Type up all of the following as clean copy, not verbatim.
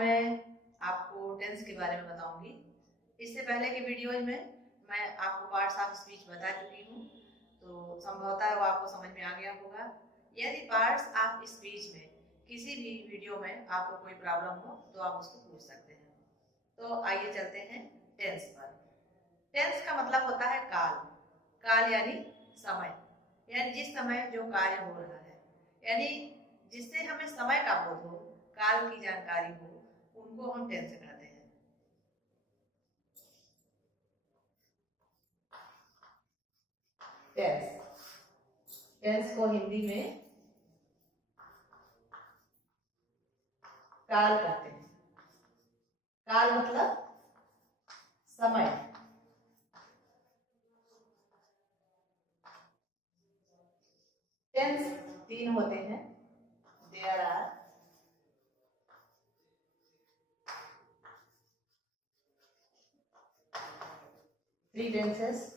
मैं आपको टेंस के बारे में बताऊंगी। इससे पहले के वीडियोज में मैं आपको पार्ट्स ऑफ स्पीच बता चुकी हूँ, तो संभवतः वो आपको समझ में आ गया होगा। यदि पार्ट्स ऑफ स्पीच में किसी भी वीडियो में आपको कोई प्रॉब्लम हो तो आप उसको पूछ सकते हैं। तो आइए चलते हैं टेंस पर। टेंस का मतलब होता है काल। काल यानी समय, यानी जिस समय जो कार्य हो रहा है, यानी जिससे हमें समय का बोध हो, काल की जानकारी हो, उनको हम टेंस कहते हैं। टेंस को हिंदी में काल कहते हैं। काल मतलब समय। टेंस 3 होते हैं। There are 3 tenses.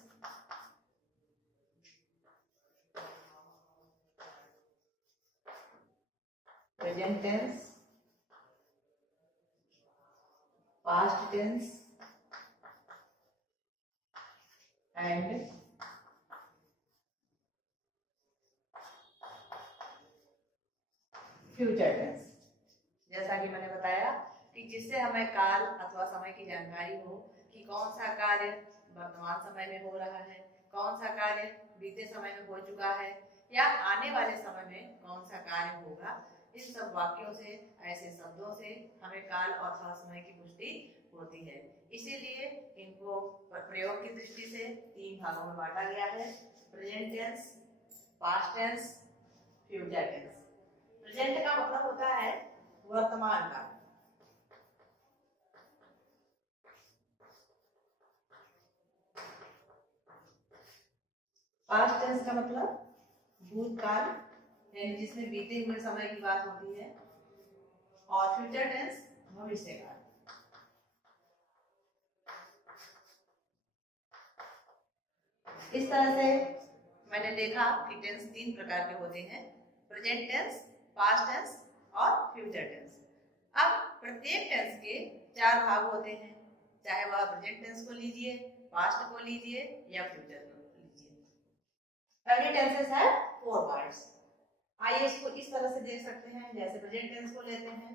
Present tense, past tense and future tense. जैसा कि मैंने बताया कि जिससे हमें काल अथवा समय की जानकारी हो कि कौन सा कार्य वर्तमान समय में हो रहा है, कौन सा कार्य बीते समय में हो चुका है, या आने वाले समय में कौन सा कार्य होगा। इन सब वाक्यों से, ऐसे शब्दों से हमें काल अथवा समय की पुष्टि होती है। इसीलिए इनको प्रयोग की दृष्टि से 3 भागों में बांटा गया है: present tense, past tense, future tense. Present का मतलब होता है वर्तमान काल। पास्ट टेंस का मतलब भूतकाल, यानी जिसमें बीते हुए समय की बात होती है। और फ्यूचर टेंस भविष्य काल। इस तरह से मैंने देखा कि टेंस 3 प्रकार के होते हैं: प्रेजेंट टेंस, पास्ट टेंस और फ्यूचर टेंस। अब प्रत्येक टेंस के 4 भाग होते हैं, चाहे वह प्रेजेंट टेंस को लीजिए, पास्ट को लीजिए या फ्यूचर को लीजिए। Every tenses have 4 parts. आइए इसको इस तरह से देख सकते हैं। जैसे प्रेजेंट टेंस को लेते हैं,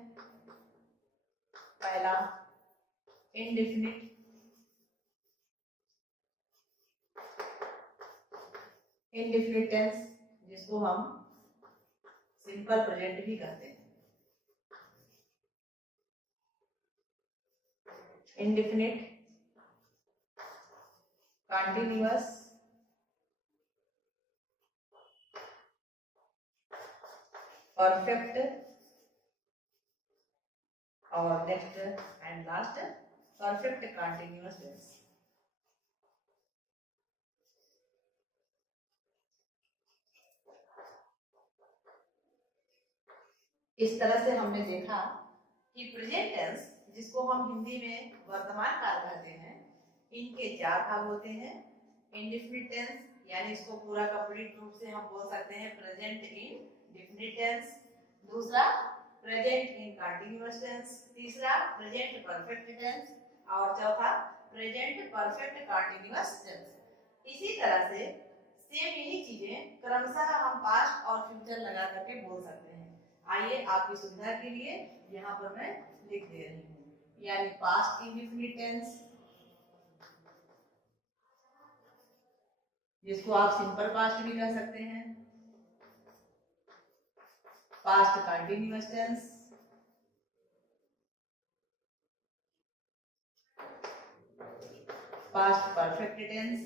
पहला इंडेफिनिट, इंडेफिनिट टेंस जिसको हम सिंपल प्रेजेंट भी कहते हैं। इंडेफिनिट, कंटिन्यूअस, परफेक्ट और next and last perfect continuous tense. इस तरह से हमने देखा कि प्रेजेंट टेंस, जिसको हम हिंदी में वर्तमान काल कहते हैं, इनके 4 भाग होते हैं। इंडेफिनिट टेंस, यानी इसको पूरा कंप्लीट रूप से हम बोल सकते हैं प्रेजेंट इन डेफिनिट टेंस। दूसरा प्रेजेंट इन कंटिन्यूअस टेंस। तीसरा प्रेजेंट परफेक्ट टेंस। और चौथा प्रेजेंट परफेक्ट कंटिन्यूअस टेंस। इसी तरह से सेम यही चीजें क्रमशः हम पास्ट और फ्यूचर लगा करके बोल सकते हैं। आइए आपकी सुविधा के लिए यहाँ पर मैं लिख दे रही हूँ, यानी पास्ट इंडेफिनिट टेंस, जिसको आप सिंपल पास्ट भी कह सकते हैं, past continuous tense, past perfect tense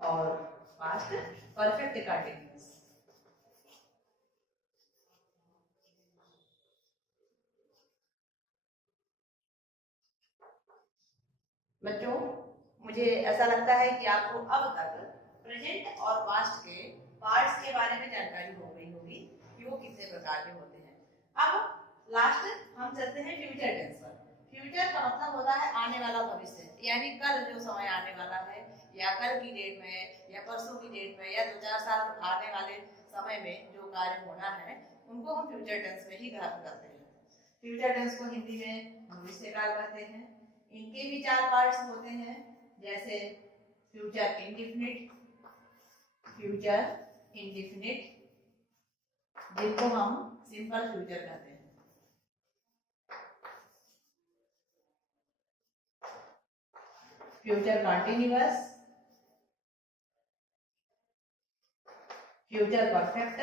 और पास्ट परफेक्ट कंटिन्यूअस। बच्चों, मुझे ऐसा लगता है कि आपको अब तक प्रेजेंट और पास्ट के पार्ट्स के बारे में जानकारी हो गई होगी कि वो कितने प्रकार के होते हैं। अब लास्ट हम चलते हैं फ्यूचर टेंस पर। फ्यूचर का मतलब होता है आने वाला भविष्य, यानी कल जो समय आने वाला है, या कल की डेट में, या परसों की डेट में, या 2-4 साल आने वाले समय में जो कार्य होना है, उनको हम फ्यूचर टेंस में ही करते हैं। फ्यूचर टेंस को हिंदी में भविष्य काल कहते हैं। इनके भी 4 पार्ट्स होते हैं, जैसे फ्यूचर इंडेफिनिट, फ्यूचर इंडेफिनिट जिनको हम सिंपल फ्यूचर कहते हैं, future continuous, future perfect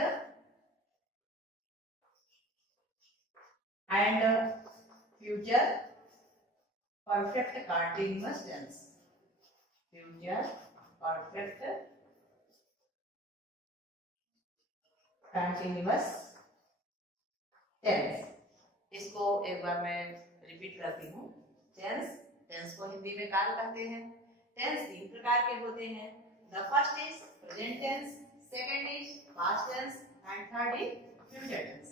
and future perfect continuous tense, future perfect continuous tense. इसको एक बार मैं रिपीट करती हूँ। टेंस को हिंदी में काल कहते हैं। टेंस 3 प्रकार के होते हैं। The first is present tense, second is past tense and third is future tense.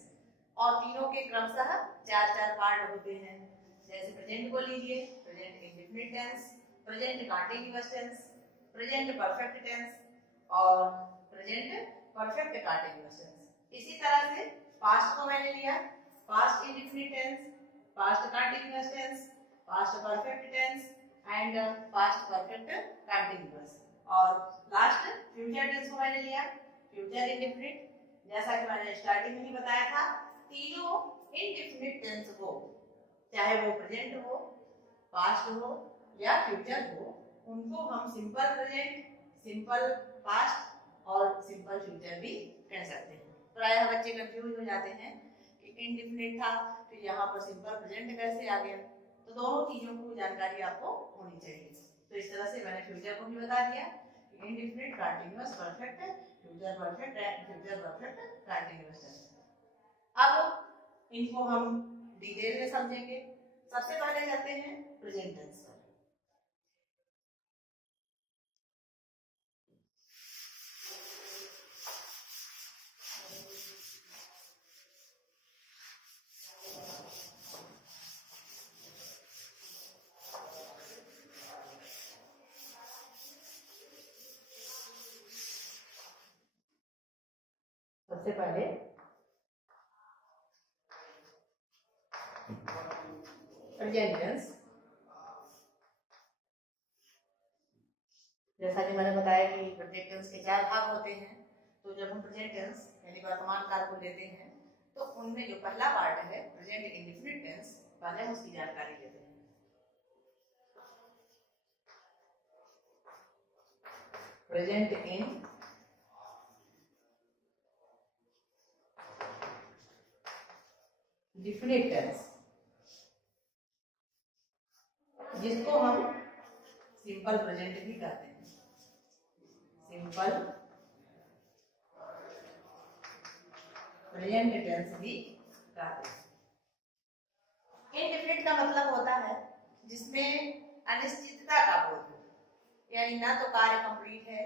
और तीनों के क्रमशः 4 पार्ट होते हैं। जैसे प्रेजेंट को लीजिए, present indefinite tense, present continuous tense, present perfect tense और प्रेजेंट परफेक्ट कंटिन्यूअस टेंस। इसी तरह से पास्ट को मैंने लिया, past indefinite tense, past continuous tense, past perfect tense and past perfect continuous. और लास्ट फ्यूचर टेंस को मैंने लिया, फ्यूचर इंडेफिनिट। जैसा कि मैंने स्टार्टिंग में ही बताया था, तीनों इंडेफिनिट टेंस को, चाहे वो प्रेजेंट हो, पास्ट हो या फ्यूचर हो, उनको हम सिंपल प्रेजेंट, सिंपल पास्ट और सिंपल फ्यूचर भी कह सकते हैं। प्रायः बच्चे कंफ्यूज हो जाते हैं कि इंडेफिनिट था फिर यहाँ पर सिंपल प्रेजेंट कैसे आ गया। तो दोनों चीजों की जानकारी आपको होनी चाहिए। तो इस तरह से मैंने फ्यूचर को भी बता दिया, indefinite, continuous, perfect, future perfect and future perfect continuous. अब इनको हम डिटेल में समझेंगे। सबसे पहले करते हैं प्रेजेंट टेंस पर। सबसे पहले प्रेजेंट टेंस। जैसा कि मैंने बताया कि प्रेजेंट टेंस के 4 भाग होते हैं। तो जब हम प्रेजेंट टेंस यानी वर्तमान काल को लेते हैं तो उनमें जो पहला पार्ट है प्रेजेंट इंडेफिनिट टेंस, पहले हम उसकी जानकारी लेते हैं। प्रेजेंट इन डिफिनिट टेंस, जिसको हम सिंपल प्रेजेंट भी कहते हैं, सिंपल प्रेजेंट टेंस भी कहते हैं। इनडिफिनिट का मतलब होता है जिसमें अनिश्चितता का बोध हो, यानी ना तो कार्य कंप्लीट है,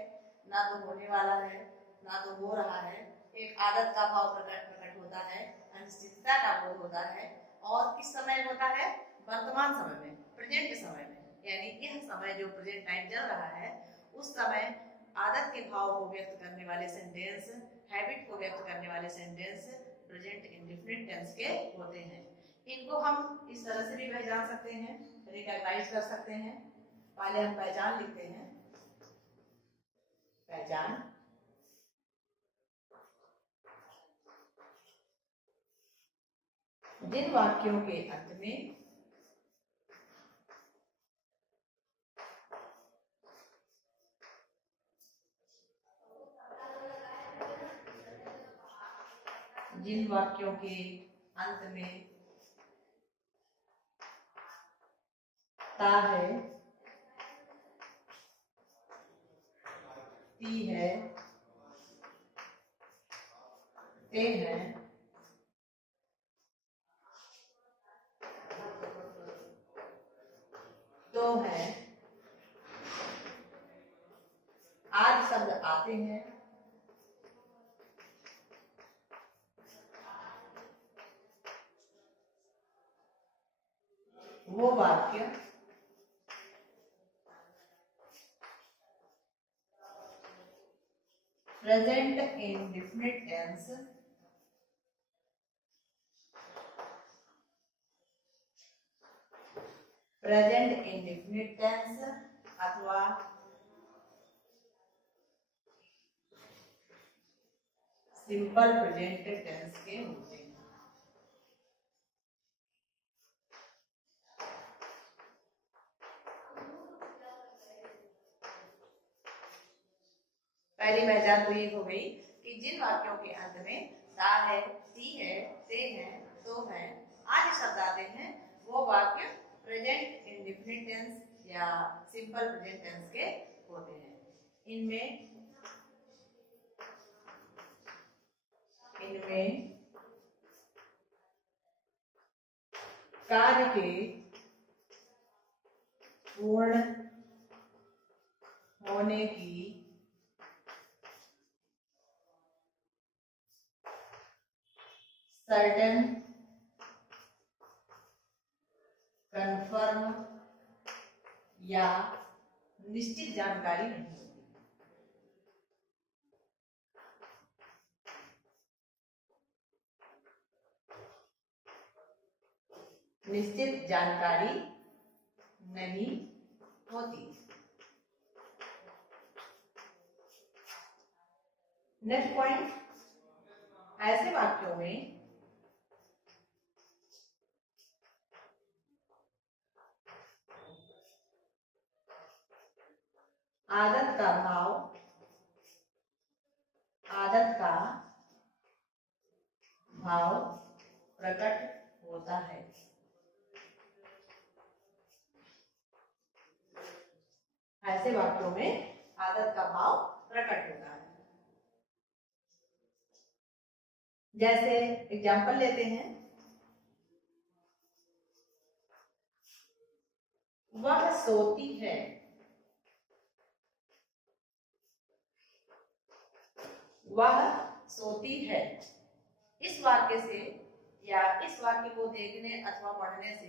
ना तो होने वाला है, ना तो हो रहा है। एक आदत का भाव प्रकट होता है, अनिश्चितता का बोध होता है। और किस समय होता है? वर्तमान समय में, प्रेजेंट समय में। यानी यह समय जो प्रेजेंट टाइम चल रहा है, उस समय आदत के भाव को व्यक्त करने वाले सेंटेंस, हैबिट को व्यक्त करने वाले सेंटेंस प्रेजेंट इंडेफिनिट टेंस के होते हैं। इनको हम इस तरह से भी पहचान सकते हैं, रिकॉग्नाइज कर सकते हैं। पहले हम पहचान लिखते हैं। पहचान, जिन वाक्यों के अंत में ता है, ती है, ते है, तो है, आदि शब्द आते हैं, वो वाक्य present indefinite tense present indefinite tense अथवा सिंपल प्रेजेंट टेंस के होते हैं। पहली पहचान तो ये हो गई कि जिन वाक्यों के अंत में ता है, ती है, ते हैं, तो हैं आदि शब्द आते हैं वो वाक्य प्रेजेंट इंडेफिनिट टेंस या सिंपल प्रेजेंट टेंस के होते हैं। इनमें कार्य के पूर्ण होने की सर्टेन कंफर्म या निश्चित जानकारी नहीं होती। निश्चित जानकारी नहीं होती। नेक्स्ट पॉइंट, ऐसे वाक्यों में आदत का भाव प्रकट होता है। ऐसे वाक्यों में आदत का भाव प्रकट होता है। जैसे एग्जाम्पल लेते हैं, वह सोती है। वह सोती है। इस वाक्य से या इस वाक्य को देखने अथवा पढ़ने से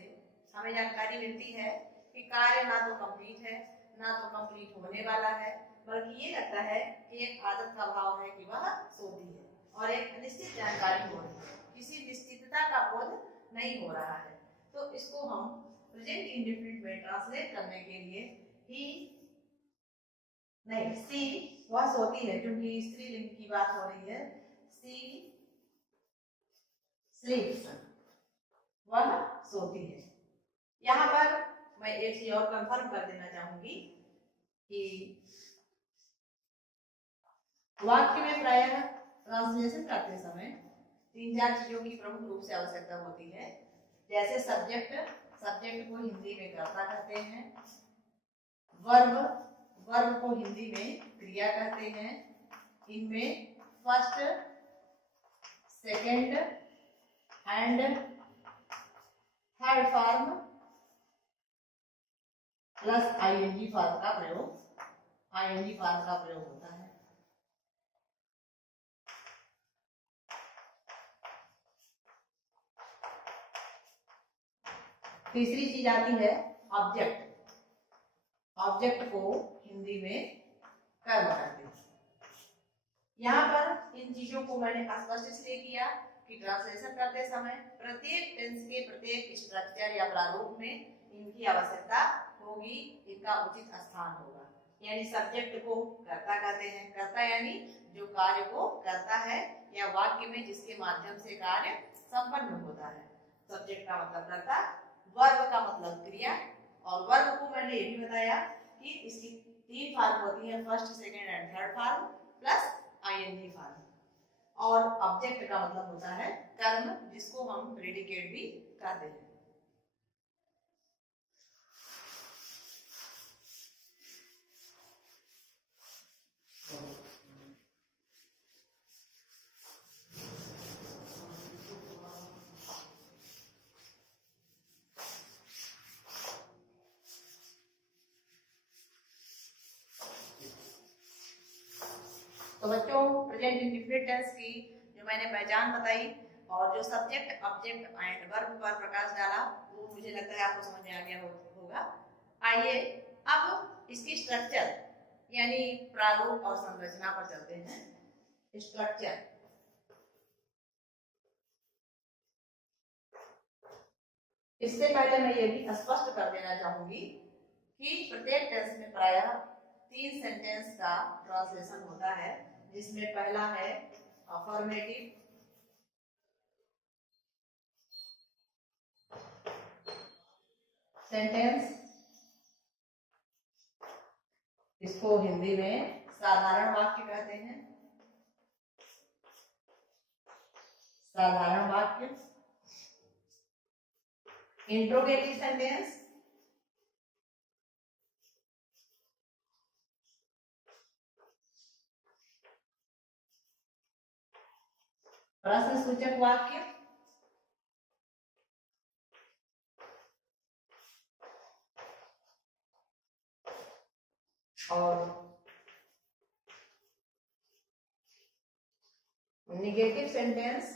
हमें जानकारी मिलती है कि कार्य ना तो कंप्लीट है ना तो कंप्लीट होने वाला है, बल्कि ये लगता है कि एक आदत का भाव है कि वह सोती है और एक अनिश्चित जानकारी हो रही है, किसी निश्चितता का बोध नहीं हो रहा है। तो इसको हम प्रेजेंट इंडेफिनिट में ट्रांसलेट करने के लिए ही नहीं, सी वह सोती है, क्योंकि स्त्रीलिंग की बात हो रही है। सी स्लीप्स, वह सोती है। यहाँ पर मैं एक चीज और कंफर्म कर देना चाहूंगी कि वाक्य में प्रायः ट्रांसलेशन करते समय 3-4 चीजों की प्रमुख रूप से आवश्यकता होती है। जैसे सब्जेक्ट को हिंदी में कर्ता कहते हैं, वर्ब को हिंदी में क्रिया कहते हैं। इनमें first, second and third form plus ING form का प्रयोग होता है। तीसरी चीज आती है ऑब्जेक्ट को हिंदी में कर्म कहते हैं। यहाँ पर इन चीजों को मैंने स्पष्ट इसलिए किया कि ट्रांसलेशन करते समय प्रत्येक टेंस के प्रत्येक स्ट्रक्चर या प्रारूप में इनकी आवश्यकता होगी, इनका उचित स्थान होगा। यानी सब्जेक्ट को कर्ता कहते हैं। कर्ता यानी जो कार्य को करता है या वाक्य में जिसके माध्यम से कार्य संपन्न होता है। सब्जेक्ट का मतलब कर्ता, वर्ब का मतलब क्रिया, और वर्ब को मैंने ये भी बताया कि इसकी 3 फॉर्म होती है, first, second and third form plus ING form. और ऑब्जेक्ट का मतलब होता है कर्म, जिसको हम प्रेडिकेट भी कहते हैं। तो बच्चों, प्रेजेंट इंडेफिनिट टेंस की जो मैंने पहचान बताई और जो सब्जेक्ट, ऑब्जेक्ट एंड वर्ब पर प्रकाश डाला, वो मुझे लगता है आपको समझ में आ गया होगा। आइए अब इसकी स्ट्रक्चर यानी प्रारूप और संरचना पर चलते हैं। स्ट्रक्चर, इससे पहले मैं ये भी स्पष्ट कर देना चाहूंगी कि प्रत्येक टेंस में प्रायः 3 सेंटेंस का ट्रांसलेशन होता है, जिसमें पहला है अफर्मेटिव, सेंटेंस, इसको हिंदी में साधारण वाक्य कहते हैं, साधारण वाक्य। इंट्रोगेटिव सेंटेंस, प्रश्नसूचक वाक्य, और निगेटिव सेंटेंस,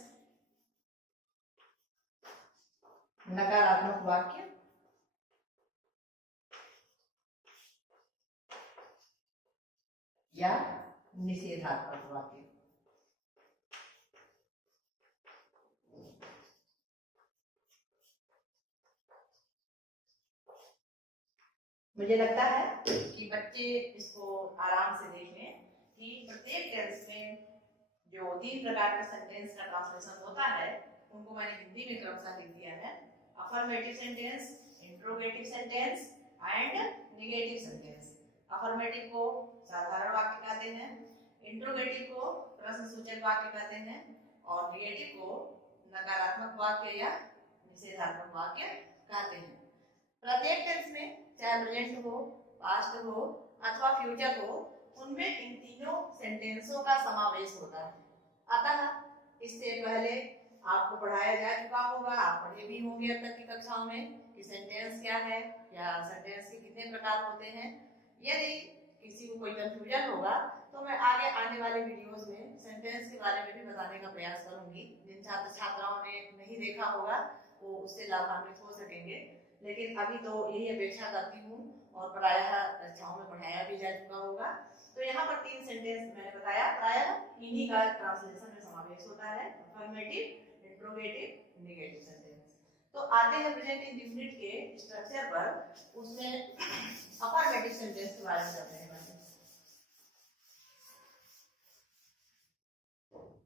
नकारात्मक वाक्य। या निषेधात्मक वाक्य। मुझे लगता है कि बच्चे इसको आराम से देख लें कि प्रत्येक टेंस में जो 3 प्रकार के सेंटेंस का ट्रांसलेशन होता है उनको मैंने हिंदी में क्रमशः लिख दिया है। Affirmative sentence, interrogative sentence and negative sentence. Affirmative को साधारण वाक्य कहते हैं, इंट्रोगेटिव को प्रश्नसूचक वाक्य कहते हैं और निगेटिव को नकारात्मक वाक्य या निषेधात्मक वाक्य कहते हैं। प्रत्येक टेंस में चाहे प्रेजेंट हो, पास्ट हो अथवा फ्यूचर हो, उनमें इन तीनों सेंटेंसों का समावेश होता है। अतः इससे पहले आपको पढ़ाया जा चुका होगा, आप पढ़े भी होंगे अब तक की कक्षाओं में कि सेंटेंस क्या है, या सेंटेंस के कितने प्रकार होते हैं। यदि किसी को कोई कंफ्यूजन होगा तो मैं आगे आने वाले वीडियोस में सेंटेंस के बारे में भी बताने का प्रयास करूंगी। जिन छात्र छात्राओं ने नहीं देखा होगा वो उससे लाभान्वित हो सकेंगे, लेकिन अभी तो यही अपेक्षा करती हूँ और प्रायः कक्षाओं में पढ़ाया भी जा चुका होगा। तो यहाँ पर 3 सेंटेंस मैंने बताया, प्रायः इन्हीं का ट्रांसलेशन में समावेश होता है, अफर्मेटिव, इंट्रोगेटिव, निगेटिव सेंटेंस। तो आते हैं प्रेजेंट इंडेफिनिट के स्ट्रक्चर पर। उसमें अफर्मेटिव सेंटेंस के बारे में करते हैं।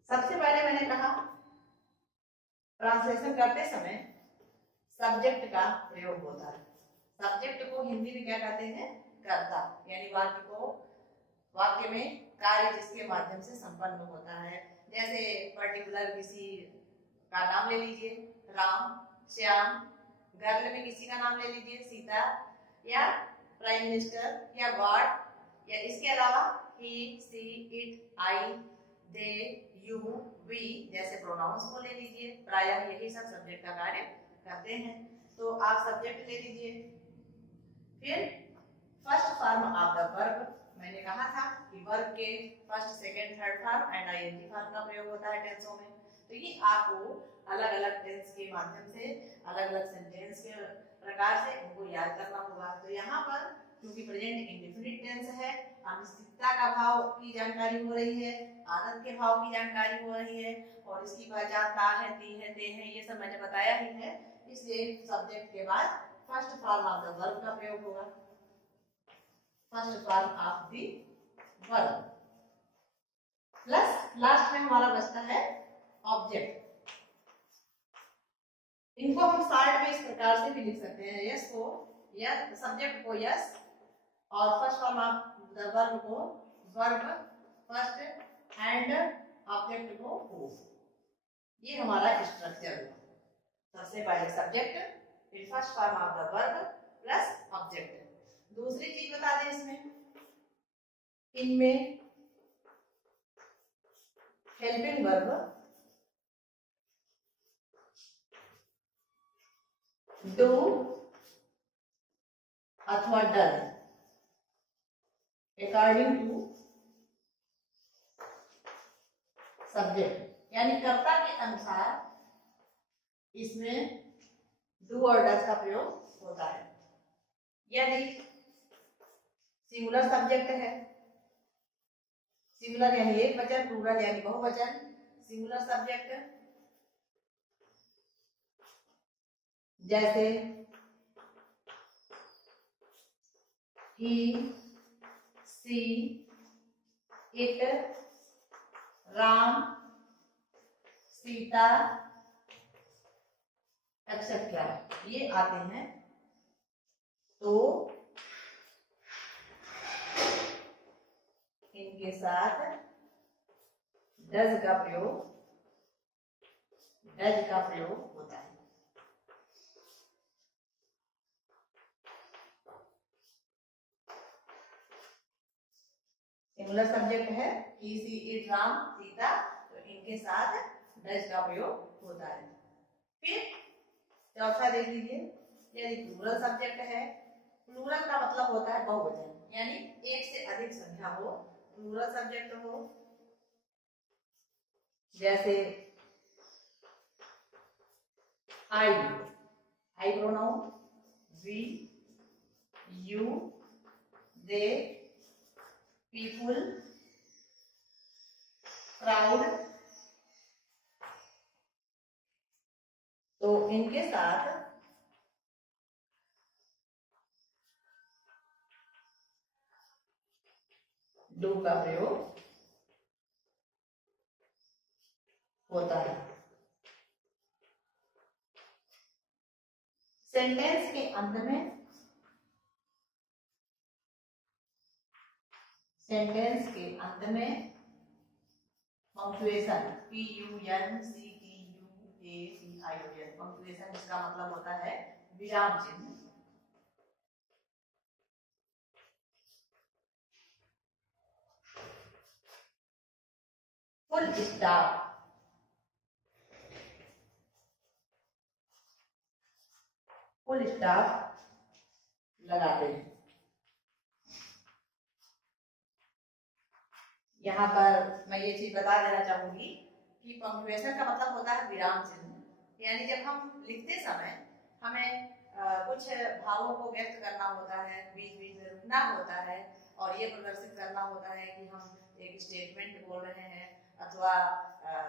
सबसे पहले मैंने कहा ट्रांसलेशन करते समय सब्जेक्ट का प्रयोग होता है। सब्जेक्ट को हिंदी में क्या कहते हैं? कर्ता, यानी वाक्य में कार्य जिसके माध्यम से संपन्न होता है। जैसे पर्टिकुलर किसी का नाम ले लीजिए, राम, श्याम। गर्ल में किसी का नाम ले लीजिए, सीता, या प्राइम मिनिस्टर, या गॉड, या इसके अलावा he, she, it, I, they, you, we जैसे प्रोनाउंस को ले लीजिए। प्रायः यही सब सब्जेक्ट का कार्य करते हैं। तो आप सब्जेक्ट ले लीजिए। फिर first form of the verb, मैंने कहा था कि वर्ब के first, second, third form and ING form का प्रयोग होता है टेंसों में। तो ये आपको अलग अलग टेंस के माध्यम से, अलग अलग सेंटेंस के प्रकार से उनको याद करना होगा। तो यहाँ पर क्योंकि प्रेजेंट इंडेफिनिट टेंस है, अनिश्चितता का भाव की जानकारी हो रही है, आनंद के भाव की जानकारी हो रही है, और इसकी पहचान ता है, ती है, ते है, ये सब मैंने बताया ही है। इसलिए सब्जेक्ट के बाद first form of the verb का प्रयोग होगा, first form of the verb, plus last में हमारा बचता है ऑब्जेक्ट। इनको हम शार्ट में इस प्रकार से भी लिख सकते हैं, यस को यस, सब्जेक्ट को यस, और first form of the verb को वर्ब फर्स्ट, एंड ऑब्जेक्ट को हु। ये हमारा स्ट्रक्चर है। सबसे पहले सब्जेक्ट, फिर first form of the verb plus object. दूसरी चीज बता दें इसमें, इनमें हेल्पिंग वर्ब डू अथवा डन अकॉर्डिंग टू सब्जेक्ट, यानी कर्ता के अनुसार इसमें डू और डज का प्रयोग होता है। यदि सिंगुलर सब्जेक्ट है, सिंगुलर यानी एक वचन, प्लूरल यानी बहुवचन, सिंगुलर सब्जेक्ट जैसे ही, she, it, Ram, Sita etcetera, ये आते हैं। तो इनके साथ डज का प्रयोग होता है। सिंगुलर सब्जेक्ट है ही, सी, इट, राम, सीता, तो इनके साथ डज का प्रयोग होता है। फिर चौथा देख लीजिए, यदि प्लूरल सब्जेक्ट है, प्लूरल का मतलब होता है बहुवचन, यानी एक से अधिक संख्या हो, प्लूरल सब्जेक्ट हो। जैसे I pronoun, we, you, they, people, crowd, तो इनके साथ डू का प्रयोग होता है। सेंटेंस के अंत में पंक्चुएशन, PUNCTUATION, पंक्चुएशन इसका मतलब होता है विराम चिन्ह। फुल स्टॉप लगाते हैं। यहाँ पर मैं ये चीज बता देना चाहूंगी कि पंक्चुएशन का मतलब होता है विराम चिन्ह, यानी जब हम लिखते समय हमें कुछ भावों को व्यक्त करना होता है, बीच बीच में रुकना होता है और ये प्रदर्शित करना होता है कि हम एक स्टेटमेंट बोल रहे हैं अथवा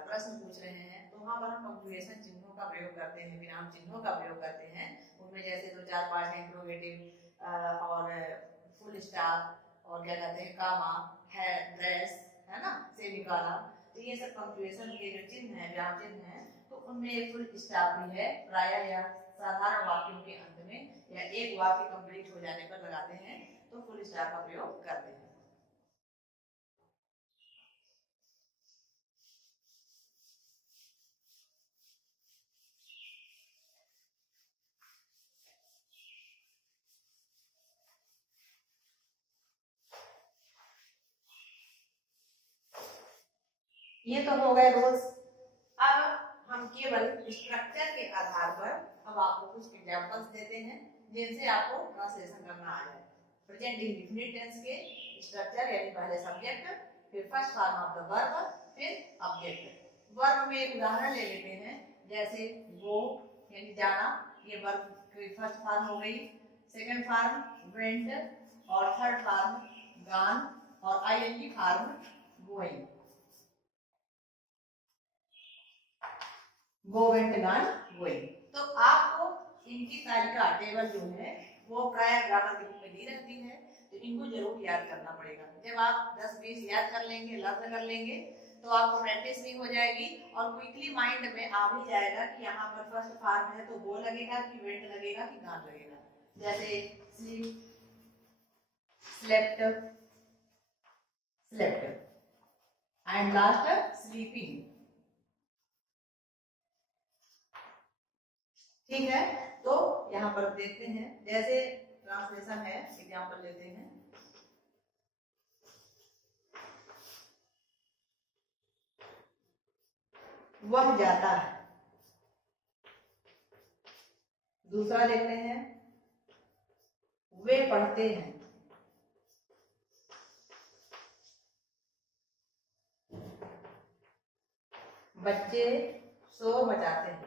प्रश्न पूछ रहे हैं, तो वहाँ पर हम पंक्चुएशन चिन्हों का प्रयोग करते हैं, विराम चिन्हों का प्रयोग करते हैं। उनमें जैसे 2-4-5 है, इंट्रोगेटिव और फुल स्टॉप और क्या कहते हैं, कामा है, ड्रेस है ना, सेमीकोलन, तो ये सब पंक्चुएशन के जो चिन्ह है, विराम चिन्ह है, तो उनमें फुल स्टॉप भी है। प्रायः या साधारण वाक्यों के अंत में या एक वाक्य कंप्लीट हो जाने पर लगाते हैं, तो फुल स्टॉप का प्रयोग करते हैं। ये तो हो गए रूल्स। अब हम केवल स्ट्रक्चर के आधार पर अब आपको कुछ एग्जांपल्स देते हैं जिनसे आपको ट्रांसलेशन करना आ जाए। प्रेजेंट इंडेफिनिट टेंस के स्ट्रक्चर, यानी पहले सब्जेक्ट, फिर first form of the verb, फिर ऑब्जेक्ट। वर्ब में एक उदाहरण ले लेते हैं, जैसे गो यानी जाना, ये वर्ब की फर्स्ट फॉर्म हो गई। सेकंड फॉर्म वेंट और थर्ड फॉर्म गॉन और आईएनजी फॉर्म गोइंग। गो, वेंट, गॉन, गोइंग। तो आपको इनकी तालिका टेबल जो है वो प्राय ग्रामर के बुक में दी रहती है, तो इनको जरूर याद करना पड़ेगा। जब आप 10-20 याद कर लेंगे, लर्न कर लेंगे, तो आपको प्रैक्टिस भी हो जाएगी और क्विकली माइंड में आ भी जाएगा कि यहाँ पर फर्स्ट फॉर्म है तो गो लगेगा कि वेंट लगेगा कि गॉन लगेगा। जैसे sleep, slept, slept and last sleeping. ठीक है, तो यहाँ पर देखते हैं, जैसे ट्रांसलेशन है, एग्जांपल लेते हैं। वह जाता है। दूसरा देखते हैं, वे पढ़ते हैं। बच्चे शोर मचाते हैं।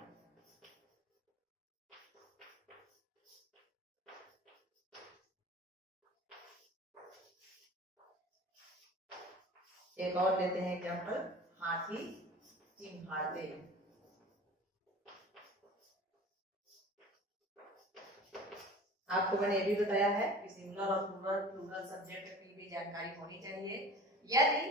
एक और लेते हैं एग्जांपल, हाथी चिंघाड़ते हैं। आपको मैंने ये भी बताया है कि सिंगुलर और प्लूरल सब्जेक्ट की भी जानकारी होनी चाहिए। यदि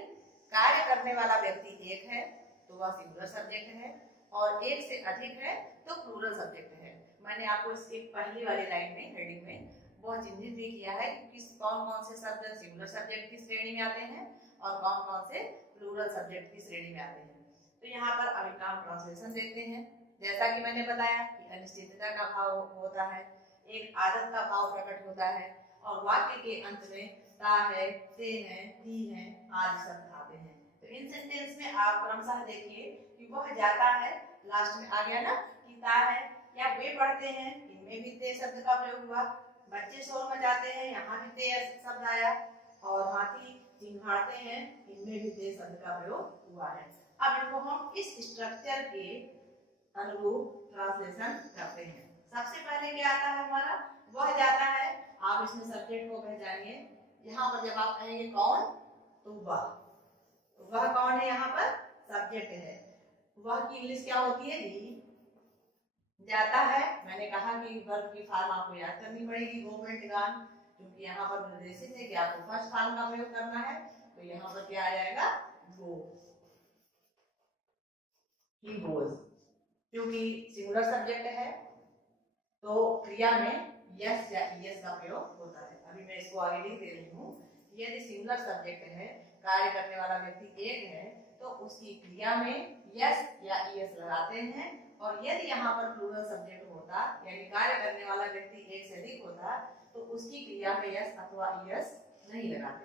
कार्य करने वाला व्यक्ति एक है तो वह सिंगुलर सब्जेक्ट है, और एक से अधिक है तो प्लूरल सब्जेक्ट है। मैंने आपको इसकी पहली वाली लाइन में हेडिंग में बहुत चिन्हित भी किया है कि कौन कौन से शब्द सिंगुलर सब्जेक्ट की श्रेणी में आते हैं और कौन कौन से प्लूरल सब्जेक्ट की श्रेणी में आते हैं। तो यहाँ पर अभी काम ट्रांसलेशन देखते हैं। जैसा कि मैंने बताया कि अनिश्चितता का भाव होता है, एक आदत का भाव प्रकट होता है, और वाक्य के अंत में ता है, से है, ही है आदि शब्द आते हैं। तो इन सेंटेंस में आप क्रमशः देखिए कि वह जाता है, लास्ट में आ गया ना कि ता है, या वे पढ़ते हैं, इनमें भी ते शब्द का प्रयोग हुआ। बच्चे शोर मचाते हैं, यहाँ भी ते शब्द आया, और हाथी चिंघाड़ते हैं, इनमें भी ते शब्द का प्रयोग हुआ है। अब इनको हम इस स्ट्रक्चर के अनुरूप ट्रांसलेशन करते हैं। सबसे पहले क्या आता है हमारा, वह जाता है। आप इसमें सब्जेक्ट को पहचानिए। यहाँ पर जब आप कहेंगे कौन, तो वह कौन है, यहाँ पर सब्जेक्ट है। वह की इंग्लिश क्या होती है, ही। जाता है, मैंने कहा कि वर्ब की फॉर्म आपको याद करनी पड़ेगी, गो वेंट गॉन, क्योंकि यहाँ पर निर्देशित है कि आपको फर्स्ट फॉर्म का प्रयोग करना है। तो यहाँ पर क्या आ जाएगा, गो, ही गोज। क्योंकि सिंगुलर सब्जेक्ट है तो क्रिया में यस या ईएस का प्रयोग होता है। अभी मैं इसको आगे लिख दे रही हूँ। यदि सिंगुलर सब्जेक्ट है, कार्य करने वाला व्यक्ति एक है, तो उसकी क्रिया में यस या ईएस लगाते हैं, और यदि यहाँ पर प्लूरल सब्जेक्ट होता, यानी कार्य करने वाला व्यक्ति एक से अधिक होता, तो उसकी क्रिया में यस अथवा ईएस नहीं लगाते।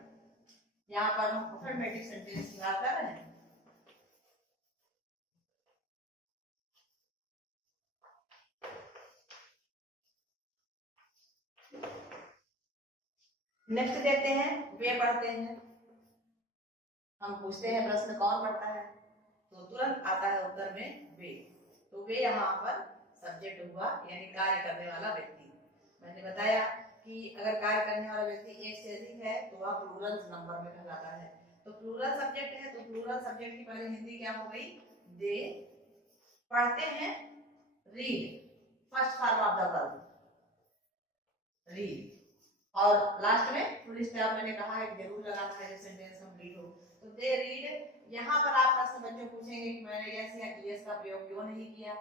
यहाँ पर हम अफर्मेटिव सेंटेंस की बात कर रहे हैं। नेक्स्ट देखते हैं, वे पढ़ते हैं। हम पूछते हैं प्रश्न कौन पढ़ता है, तो तुरंत आता है उत्तर में वे। तो वे यहाँ पर सब्जेक्ट हुआ, यानी कार्य करने वाला व्यक्ति। मैंने बताया कि अगर कार्य करने वाला व्यक्ति एक से अधिक है तो वह प्लूरल नंबर में कहलाता है। तो प्लूरल सब्जेक्ट है, तो प्लूरल सब्जेक्ट की पहले हिंदी क्या हो गई, दे पढ़ते हैं, read, first form of the verb read, और लास्ट में फुल स्टॉप मैंने कहा है कि जरूर लगाना है जब सेंटेंस कंप्लीट हो। तो दे रीड, यहाँ पर आप प्रश्न बच्चों पूछेंगे कि मैंने यस या ईएस का प्रयोग क्यों नहीं किया।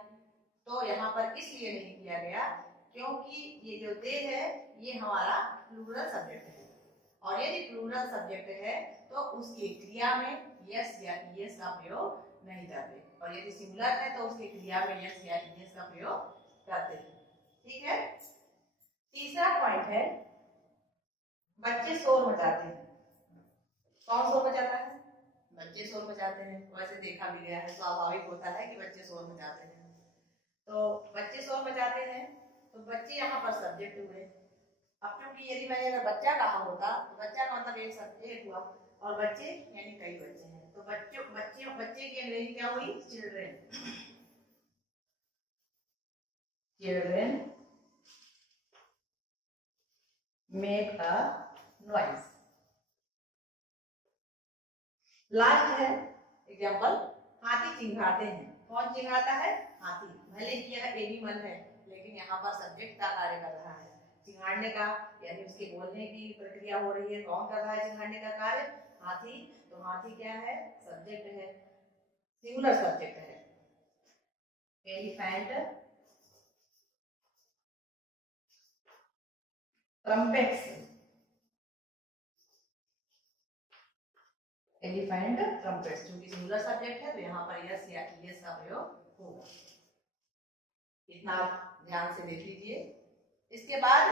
तो यहाँ पर इसलिए नहीं किया गया क्योंकि ये जो दे है ये हमारा प्लूरल सब्जेक्ट है, और यदि प्लूरल सब्जेक्ट है तो उसकी क्रिया में यस या ईएस का प्रयोग नहीं करते, और यदि सिंगुलर है तो उसकी क्रिया में यस या ईएस का प्रयोग करते हैं। ठीक है। तीसरा पॉइंट है, बच्चे शोर मचाते हैं। कौन शोर मचाता है, बच्चे शोर मचाते हैं। वैसे देखा भी गया है, स्वाभाविक होता है कि बच्चे शोर मचाते हैं। तो बच्चे शोर मचाते हैं, तो बच्चे यहाँ पर सब्जेक्ट हुए। अब क्योंकि यदि मैंने अगर बच्चा कहा होता तो बच्चा का मतलब एक सब्जेक्ट हुआ, और बच्चे यानी कई बच्चे हैं, तो बच्चे की अंग्रेजी क्या हुई, children. Children make a noise. Last है एग्जाम्पल, हाथी चिंघाड़ते हैं। कौन चिंघाड़ता है, हाथी। भले ही यह एनिमल है लेकिन यहाँ पर सब्जेक्ट का कार्य कर रहा है, चिंघाड़ने का, यानी उसके बोलने की प्रक्रिया हो रही है। कौन कर रहा है चिंघाड़ने का कार्य, हाथी। तो हाथी क्या है, सब्जेक्ट है, सिंगुलर सब्जेक्ट है। एलिफेंट ट्रम्पेट्स, एलिफेंट ट्रम्पेट्स, क्योंकि सिंगुलर सब्जेक्ट है तो यहाँ पर यस या ईएस का प्रयोग होगा। इतना आप ध्यान से देख लीजिए। इसके बाद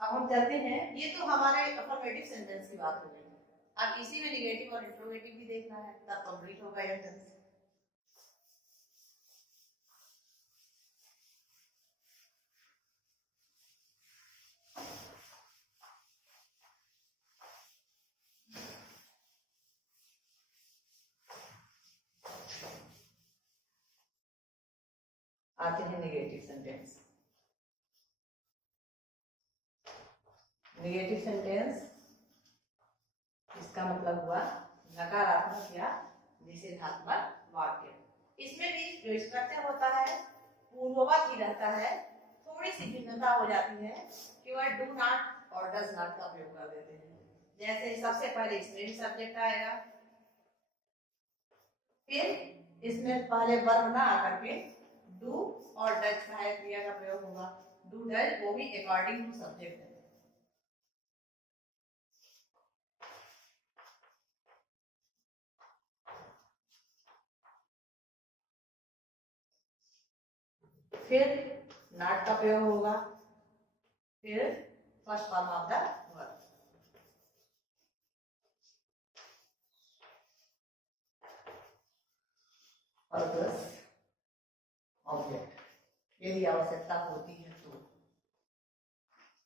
अब हम चलते हैं, ये तो हमारे अफर्मेटिव सेंटेंस की बात हो गई। अब इसी में निगेटिव और इंट्रोगेटिव भी देखना है, तब कंप्लीट होगा यह सेंटेंस। आते हैं नेगेटिव सेंटेंस। नेगेटिव सेंटेंस इसका मतलब हुआ नकारात्मक या निषेधात्मक वाक्य। इसमें भी जो स्ट्रक्चर होता है पूर्ववत ही रहता है, थोड़ी थोड़ी सी भिन्नता हो जाती है कि वह डू नॉट और डज नॉट का प्रयोग कर देते हैं। जैसे सबसे पहले इसमें भी सब्जेक्ट आएगा, फिर इसमें पहले वर्ब ना आकर के डू और डज सहायक क्रिया का प्रयोग होगा। डू डज वो भी अकॉर्डिंग टू सब्जेक्ट है। फिर नॉट का प्रयोग होगा, फिर first form of the verb. Purpose object यदि आवश्यकता होती है तो।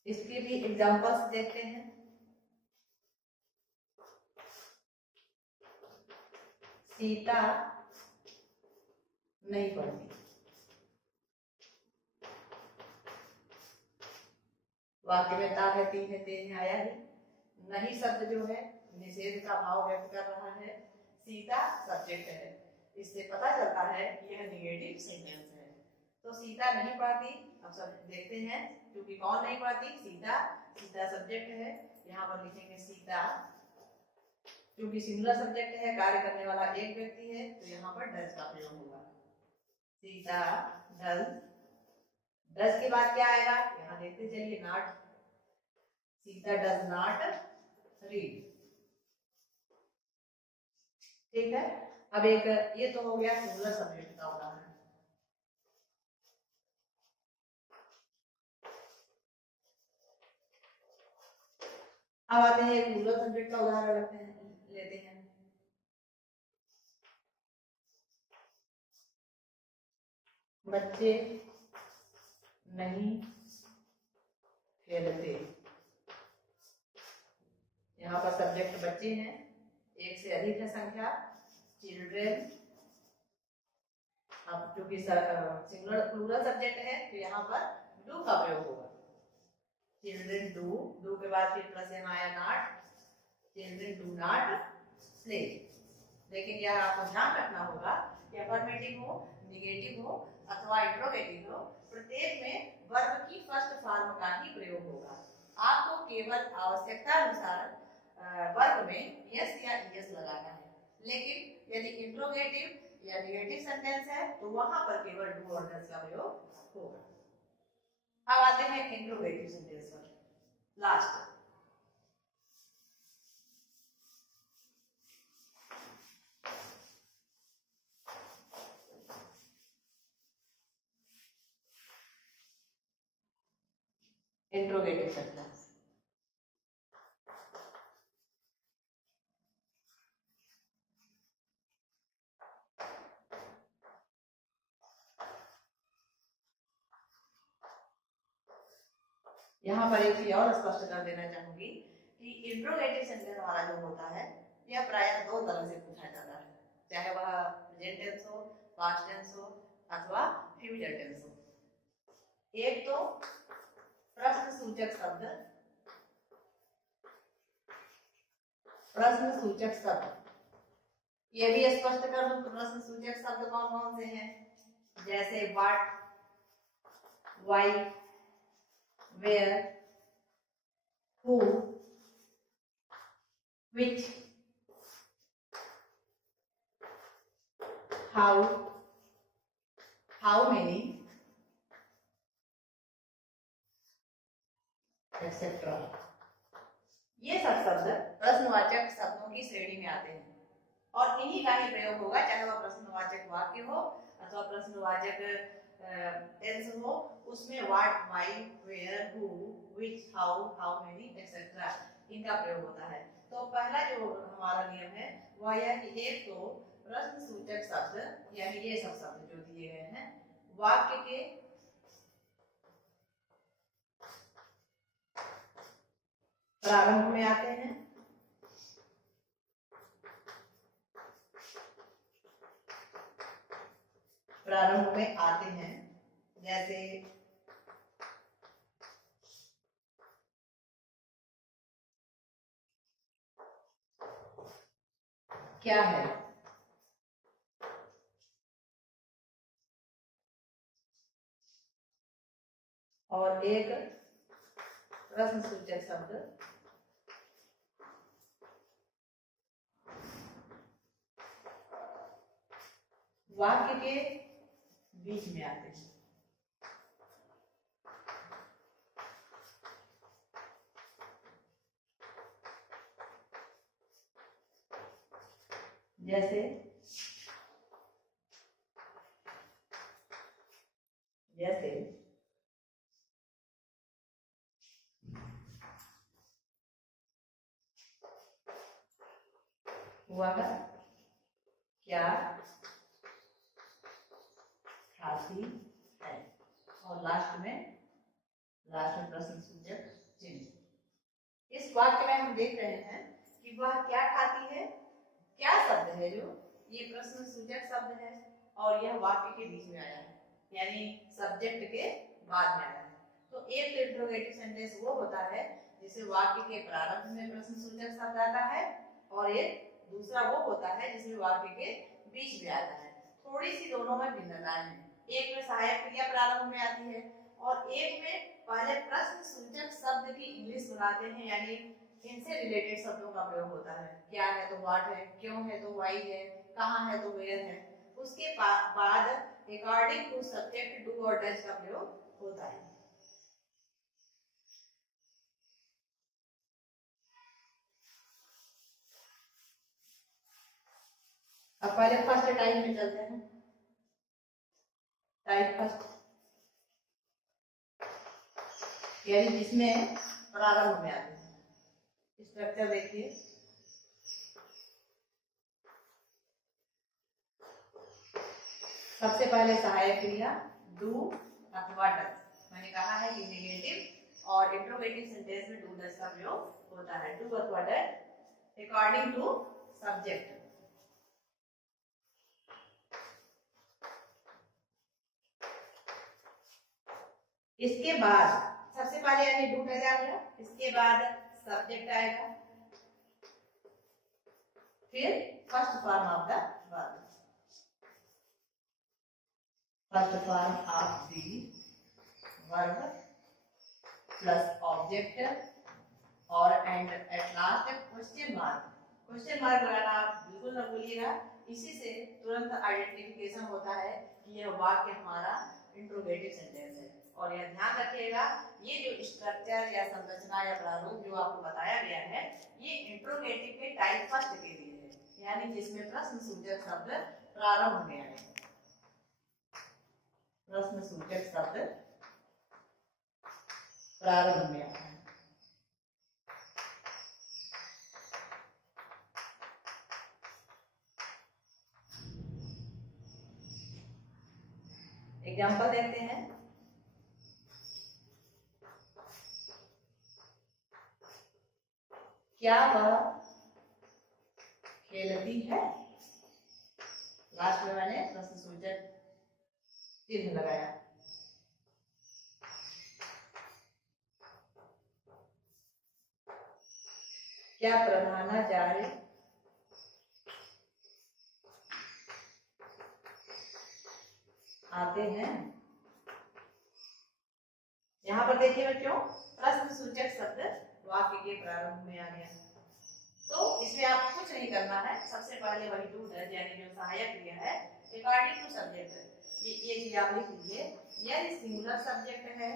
इसके भी एग्जांपल्स देखते हैं। सीता नहीं पढ़ती। वाक्य में ता है, तीन है, तेज है, आया ही। नहीं शब्द जो है निषेध का भाव व्यक्त कर रहा है। सीता सब्जेक्ट है, इससे पता चलता है कि यह निगेटिव सेंटेंस है। तो सीता नहीं पढ़ती, अब सब देखते हैं, क्योंकि कौन नहीं पढ़ती? सीता। सीता सब्जेक्ट है, यहाँ पर लिखेंगे सीता। क्योंकि सिंगुलर सब्जेक्ट है, कार्य करने वाला एक व्यक्ति है, तो यहाँ पर डज का प्रयोग होगा। सीता डज। डज के बाद क्या आएगा? यहाँ देखते चलिए, not. Sita does not read. ठीक है। अब एक ये तो हो गया सिंगुलर सब्जेक्ट का उदाहरण। अब आते हैं एक प्लूरल सब्जेक्ट का उदाहरण लेते हैं। बच्चे नहीं खेलते। यहाँ पर सब्जेक्ट बच्चे हैं, एक से अधिक है संख्या, चिल्ड्रेन। अब क्योंकि सिंगुलर प्लूरल सब्जेक्ट है तो यहाँ पर डू का प्रयोग होगा। Children do. डू के बाद फिर प्लस यहाँ आया not. Children do not play. लेकिन यह आपको ध्यान रखना होगा कि अफर्मेटिव हो, निगेटिव हो अथवा इंट्रोगेटिव हो, प्रत्येक में वर्ब की फर्स्ट फॉर्म का ही प्रयोग होगा। आपको केवल आवश्यकता अनुसार वर्ब में यस या यस लगाना है। लेकिन यदि इंट्रोगेटिव या निगेटिव सेंटेंस है तो वहां पर केवल डू और डज का प्रयोग होगा। अब आते हैं इंट्रोगेटिव सेंटेंस पर, लास्ट। Interrogative sentence. यहाँ पर एक चीज और स्पष्ट कर देना चाहूंगी कि इंट्रोगेटिव सेंटेंस वाला जो होता है यह प्रायः दो तरह से पूछा जाता है, चाहे वह प्रेजेंट टेंस हो, पास्ट टेंस हो अथवा फ्यूचर टेंस हो। एक तो प्रश्न सूचक शब्द। प्रश्न सूचक शब्द ये भी स्पष्ट कर दूं तो प्रश्न सूचक शब्द कौन कौन से हैं? जैसे what, why, where, who, which, how, how many, etc. ये सब शब्द प्रश्नवाचक शब्दों की श्रेणी में आते हैं और इन्हीं का ही प्रयोग होगा, चाहे वह प्रश्नवाचक वाक्य हो अथवा प्रश्नवाचक टेंस हो। उसमें what, why, where, who, which, how, how many etcetera इनका प्रयोग होता है। तो पहला जो हमारा नियम है वह यह कि एक तो प्रश्न सूचक शब्द यानी ये सब शब्द जो दिए गए हैं वाक्य के प्रारंभ में आते हैं। प्रारंभ में आते हैं, जैसे क्या है, और एक प्रश्नसूचक शब्द वाक्य के बीच में आते हैं। जैसे जैसे वह क्या खाती है, और लास्ट में प्रश्नसूचक चिन्ह। इस वाक्य में हम देख रहे हैं कि वह क्या खाती है, क्या शब्द है जो ये प्रश्नसूचक शब्द है और यह वाक्य के बीच में आया है, यानी सब्जेक्ट के बाद में आया है। तो एक इंट्रोगेटिव सेंटेंस वो होता है जिसे वाक्य के प्रारंभ में प्रश्नसूचक शब्द आता है, और एक दूसरा वो होता है जिसमें वाक्य के बीच में आता है। थोड़ी सी दोनों में भिन्नताएं हैं। एक में सहायक क्रिया प्रारंभ में आती है और एक में पहले प्रश्नसूचक शब्द की इंग्लिश बनाते हैं, यानी इनसे रिलेटेड शब्दों का प्रयोग होता है। क्या है तो व्हाट है, क्यों है तो व्हाई है, कहाँ है तो वेयर है। उसके बाद अकॉर्डिंग टू सब्जेक्ट डू और डज का प्रयोग होता है। अब पहले फर्स्ट टाइप में चलते हैं। टाइप फर्स्ट, यानी जिसमें प्रारंभ में आते हैं। स्ट्रक्चर देखिए, सबसे पहले सहायक क्रिया डू अथवा डज। मैंने कहा है कि नेगेटिव और इंट्रोगेटिव सेंटेंस में डू डज का प्रयोग होता है। डू अथवा डज अकॉर्डिंग टू सब्जेक्ट। इसके बाद सबसे पहले यानी डू डज आ गया, इसके बाद सब्जेक्ट आएगा, फिर first form of the verb, first form of the verb plus object और and at last question mark. Question mark लगाना आप बिल्कुल न भूलिएगा, इसी से तुरंत आइडेंटिफिकेशन होता है कि यह वाक्य हमारा इंट्रोगेटिव सेंटेंस है। और यह ध्यान रखिएगा, ये जो स्ट्रक्चर या संरचना या प्रारूप जो आपको बताया गया है, ये इंट्रोगेटिव के टाइप फर्स्ट के लिए है, यानी जिसमें प्रश्नसूचक शब्द प्रारंभ में आए। प्रश्नसूचक शब्द प्रारंभ में आए। एग्जाम्पल देखते हैं। क्या वह खेलती है, लास्ट में मैंने प्रश्नसूचक चिन्ह लगाया। क्या प्रधानाचार्य आते हैं। यहाँ पर देखिए बच्चों, प्रश्नसूचक शब्द वाक्य के प्रारंभ में आ गया, तो इसमें आपको कुछ नहीं करना है। सबसे पहले वही डू डज यानी जो सहायक क्रिया है अकॉर्डिंग टू सब्जेक्ट, ये चीज आप लिख लीजिए। यदि सिंगुलर सब्जेक्ट है,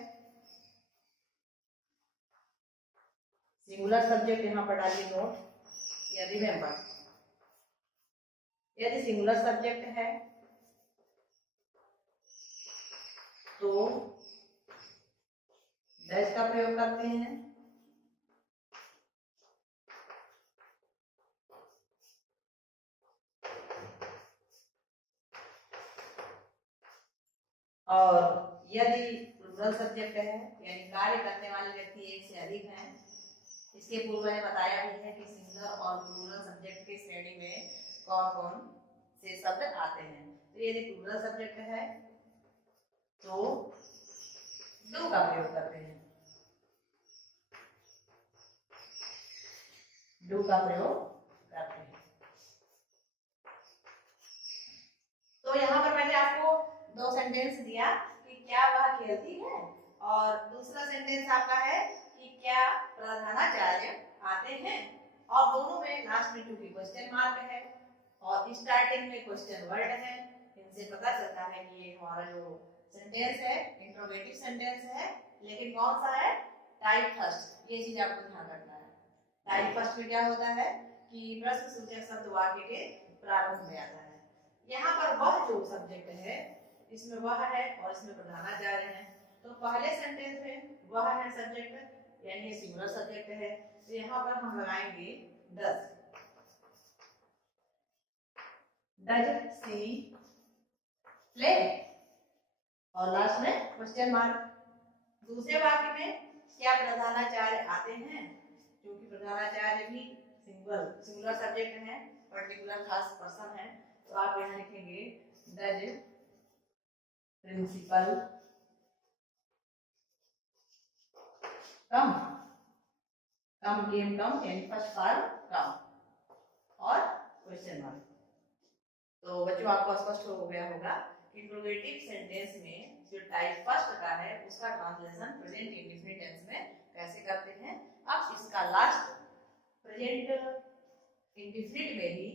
सिंगुलर सब्जेक्ट यहाँ पर डालिए नोट या रिमेंबर। यदि सिंगुलर सब्जेक्ट है तो डज का प्रयोग करते हैं, और यदि प्लूरल सब्जेक्ट है यानी कार्य करने वाले व्यक्ति एक से अधिक हैं, इसके पूर्व में बताया भी है कि सिंगुलर और प्लूरल सब्जेक्ट की श्रेणी में कौन कौन से शब्द आते हैं। तो यदि प्लूरल सब्जेक्ट है तो डू का प्रयोग करते हैं, डू का प्रयोग करते हैं। तो यहाँ पर मैंने आपको दो सेंटेंस दिया कि क्या वह खेलती है और दूसरा सेंटेंस आपका है कि क्या प्रधानाचार्य आते हैं, और दोनों में लास्ट में क्योंकि क्वेश्चन मार्क है और स्टार्टिंग में क्वेश्चन वर्ड है, इनसे पता चलता है कि ये हमारा जो सेंटेंस है इंट्रोगेटिव सेंटेंस है, लेकिन कौन सा है, टाइप फर्स्ट। ये चीज आपको ध्यान रखना है। टाइप फर्स्ट में क्या होता है कि प्रश्नसूचक शब्द वाक्य के प्रारंभ में आता है। यहाँ पर वह जो सब्जेक्ट है इसमें वह है और इसमें प्रधानाचार्य है, तो पहले सेंटेंस में वह है सब्जेक्ट यानी सिंगुलर सब्जेक्ट है, तो यहाँ पर हम लगाएंगे डज, डज सी प्ले, और लास्ट में क्वेश्चन मार्क। दूसरे वाक्य में क्या प्रधानाचार्य आते हैं, क्योंकि प्रधानाचार्य भी सिंगुलर सब्जेक्ट है, पर्टिकुलर खास पर्सन है, तो आप यहाँ लिखेंगे डज प्रिंसिपल कम, कम केम कम यानी फर्स्ट फॉर्म कम और क्वेश्चन मार्क। तो बच्चों आपको स्पष्ट हो गया होगा इंट्रोगेटिव सेंटेंस में जो टाइप फर्स्ट का है उसका ट्रांसलेशन प्रेजेंट इंडेफिनिट टेंस में कैसे करते हैं। अब इसका लास्ट प्रेजेंट इंडेफिनिट में ही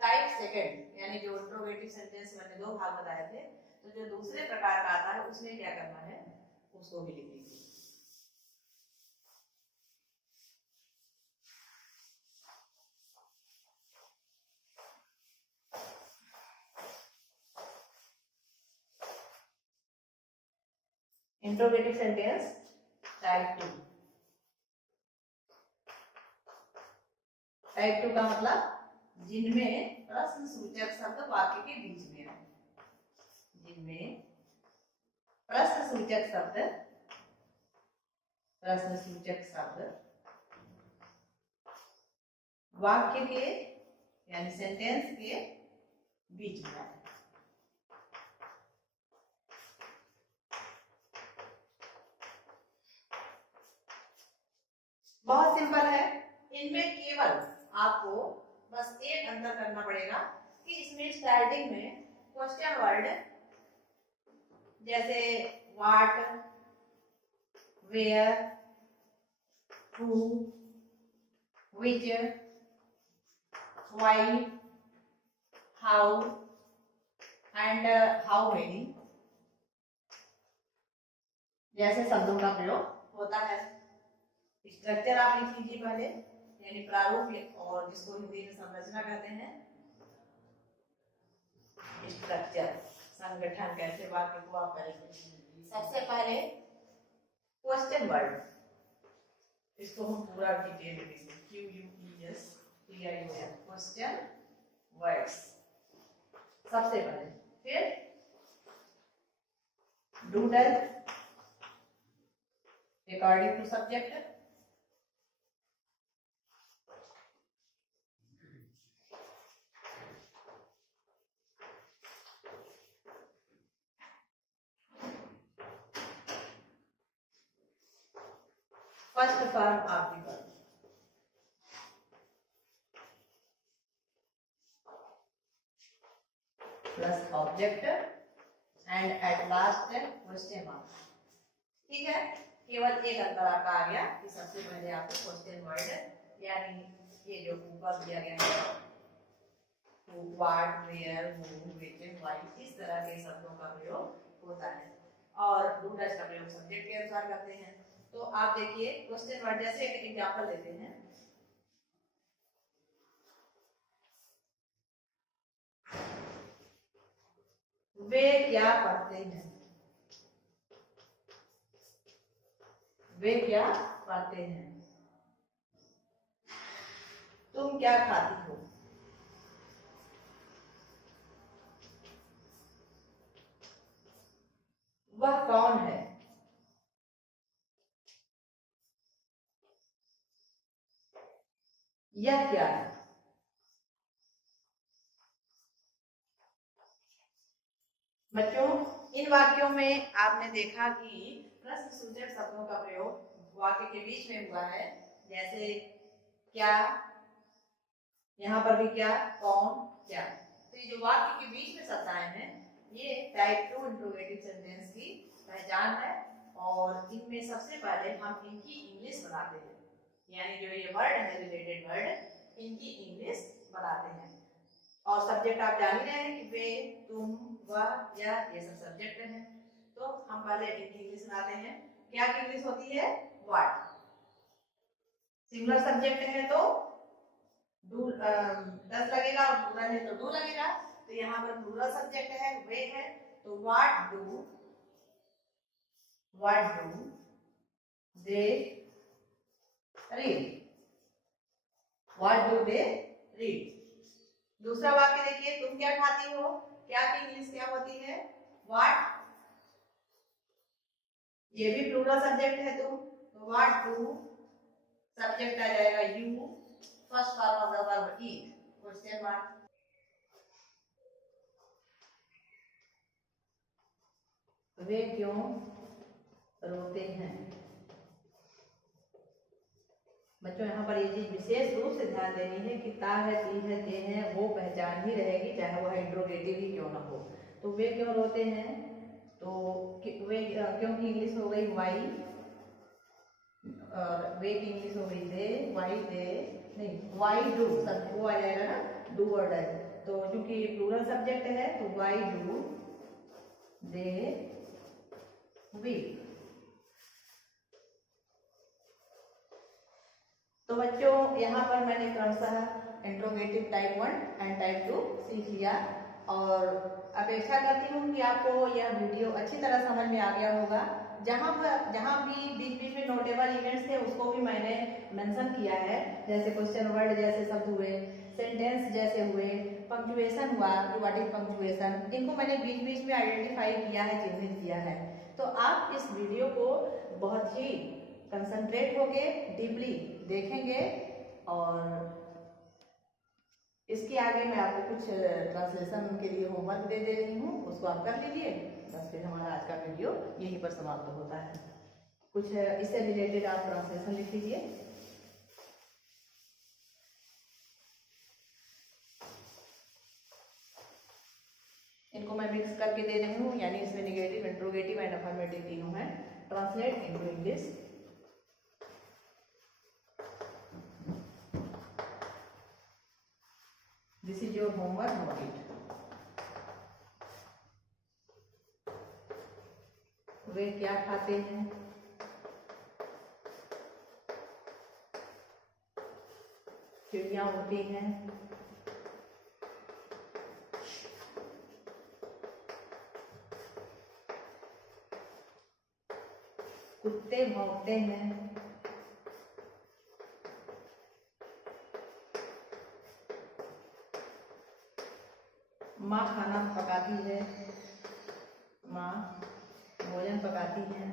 टाइप सेकंड यानी जो इंट्रोगेटिव सेंटेंस मैंने दो भाग बताए थे, तो जो दूसरे प्रकार का आता है उसमें क्या करना है उसको भी लिख लीजिए। Interrogative sentence type 2। टाइप 2 का मतलब जिनमें प्रश्नसूचक शब्द वाक्य के बीच में है, जिनमें प्रश्नसूचक शब्द वाक्य के यानी सेंटेंस के बीच में है। बहुत सिंपल है, इनमें केवल आपको बस एक अंतर करना पड़ेगा कि इसमें स्टार्टिंग में क्वेश्चन वर्ड जैसे what, where, who, which, why, how and how many जैसे शब्दों का प्रयोग होता है। स्ट्रक्चर आप लिख लीजिए पहले, यानी प्रारूप और जिसको हिंदी में संरचना कहते हैं। स्ट्रक्चर संगठन कैसे वाक्य को आप करेंगे। सबसे पहले क्वेश्चन वर्ड, इसको हम पूरा डिटेल में लिखेंगे QUESTION क्वेश्चन वर्ड्स सबसे पहले। फिर डूडल according to subject, first form article, plus object and at last question mark. ठीक है, केवल एक अंतर आपका आ गया कि सबसे पहले आपको क्वेश्चन वर्ड यानी ये जो ऊपर दिया गया है what, where, who, which, why, इस तरह के शब्दों का प्रयोग होता है और डूडल का प्रयोग सब्जेक्ट के अनुसार करते हैं। तो आप देखिए क्वेश्चन वर्ड जैसे एक एग्जांपल लेते हैं, वे क्या पढ़ते हैं, वे क्या पढ़ते हैं। तुम क्या खाती हो, वह कौन है, यह क्या है। बच्चों इन वाक्यों में आपने देखा कि प्रश्नसूचक शब्दों का प्रयोग वाक्य के बीच में हुआ है, जैसे क्या, यहाँ पर भी क्या, कौन, क्या। तो ये जो वाक्य के बीच में शब्द आए हैं ये टाइप 2 इंट्रोगेटिव सेंटेंस की पहचान है और इनमें सबसे पहले हम इनकी इंग्लिश बनाते हैं, यानी जो ये वर्ड है रिलेटेड वर्ड इनकी इंग्लिश बनाते हैं। और सब्जेक्ट आप जान ही रहे हैं कि वे, तुम, वह, यह, ये सब सब्जेक्ट हैं। तो हम पहले इनकी इंग्लिश बनाते हैं। क्या की इंग्लिश होती है? व्हाट। सिंगुलर सब्जेक्ट है तो डू दस लगेगा और प्लूरल है तो डू लगेगा। तो यहाँ पर प्लूरल सब्जेक्ट है, वे है, तो what do they read, what do they read. दूसरा वाक्य देखिए, तुम क्या खाती हो, क्या की इंग्लिश क्या होती है? व्हाट। ये भी प्लूरल सब्जेक्ट है तुम, तो व्हाट डू, सब्जेक्ट आ जाएगा you, first form of the verb eat, question mark. वे क्यों रोते हैं? बच्चों यहाँ पर ये चीज विशेष रूप से ध्यान देनी है कि ता है, ती है, ते है, वो पहचान ही रहेगी चाहे वह इंट्रोगेटिव ही क्यों ना हो। तो वे क्यों रोते हैं? तो वे क्योंकि इंग्लिश हो गई वाई, और वे की इंग्लिश हो गई दे, वाई दे नहीं, वाई डू, सब वो आ जाएगा ना, डू और डज। तो चूंकि प्लूरल सब्जेक्ट है तो वाई डू दे वीक। तो बच्चों यहाँ पर मैंने क्रमशः इंट्रोगेटिव टाइप 1 एंड टाइप 2 सीख लिया, और अपेक्षा करती हूँ कि आपको यह वीडियो अच्छी तरह समझ में आ गया होगा। जहाँ भी बीच बीच में नोटेबल इवेंट्स थे उसको भी मैंने मेंशन किया है, जैसे क्वेश्चन वर्ड जैसे शब्द हुए, सेंटेंस जैसे हुए, पंक्चुएशन हुआ कि व्हाट इज पंक्चुएशन, इनको मैंने बीच बीच में आइडेंटिफाई किया है, चिन्हित किया है। तो आप इस वीडियो को बहुत ही कंसंट्रेट होके डीपली देखेंगे, और इसके आगे मैं आपको कुछ ट्रांसलेशन के लिए होमवर्क दे रही हूँ, उसको आप कर लीजिए। बस फिर हमारा आज का वीडियो यहीं पर समाप्त होता है। कुछ इससे रिलेटेड आप ट्रांसलेशन लिख लीजिए। इनको मैं मिक्स करके दे रही हूँ, यानी इसमें निगेटिव, इंट्रोगेटिव एंड अफर्मेटिव तीनों हैं। Translate into English. This is your homework, note it. वे क्या खाते हैं? चिड़िया उड़ती हैं। कुत्ते भौंकते हैं। माँ खाना पकाती है। माँ भोजन पकाती है।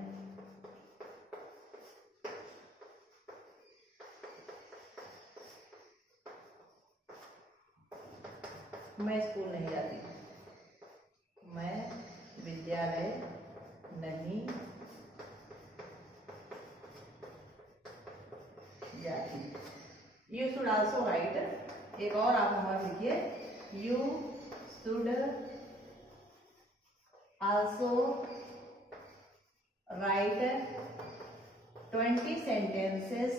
मैं स्कूल नहीं जाती। मैं विद्यालय नहीं जाती। You should also write, एक और आप होमवर्क लिखिए, You should also write 20 sentences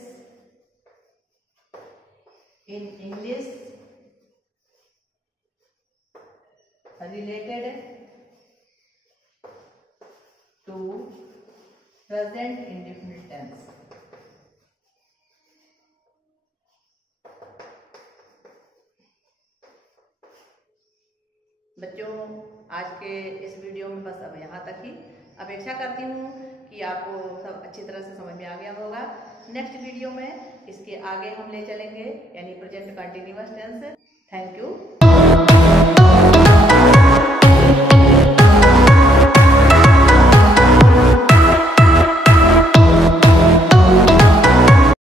in English related to present indefinite tense। बच्चों आज के इस वीडियो में बस अब यहाँ तक ही। अपेक्षा करती हूँ कि आपको सब अच्छी तरह से समझ में आ गया होगा। नेक्स्ट वीडियो में इसके आगे हम ले चलेंगे, यानी present continuous tense. Thank you.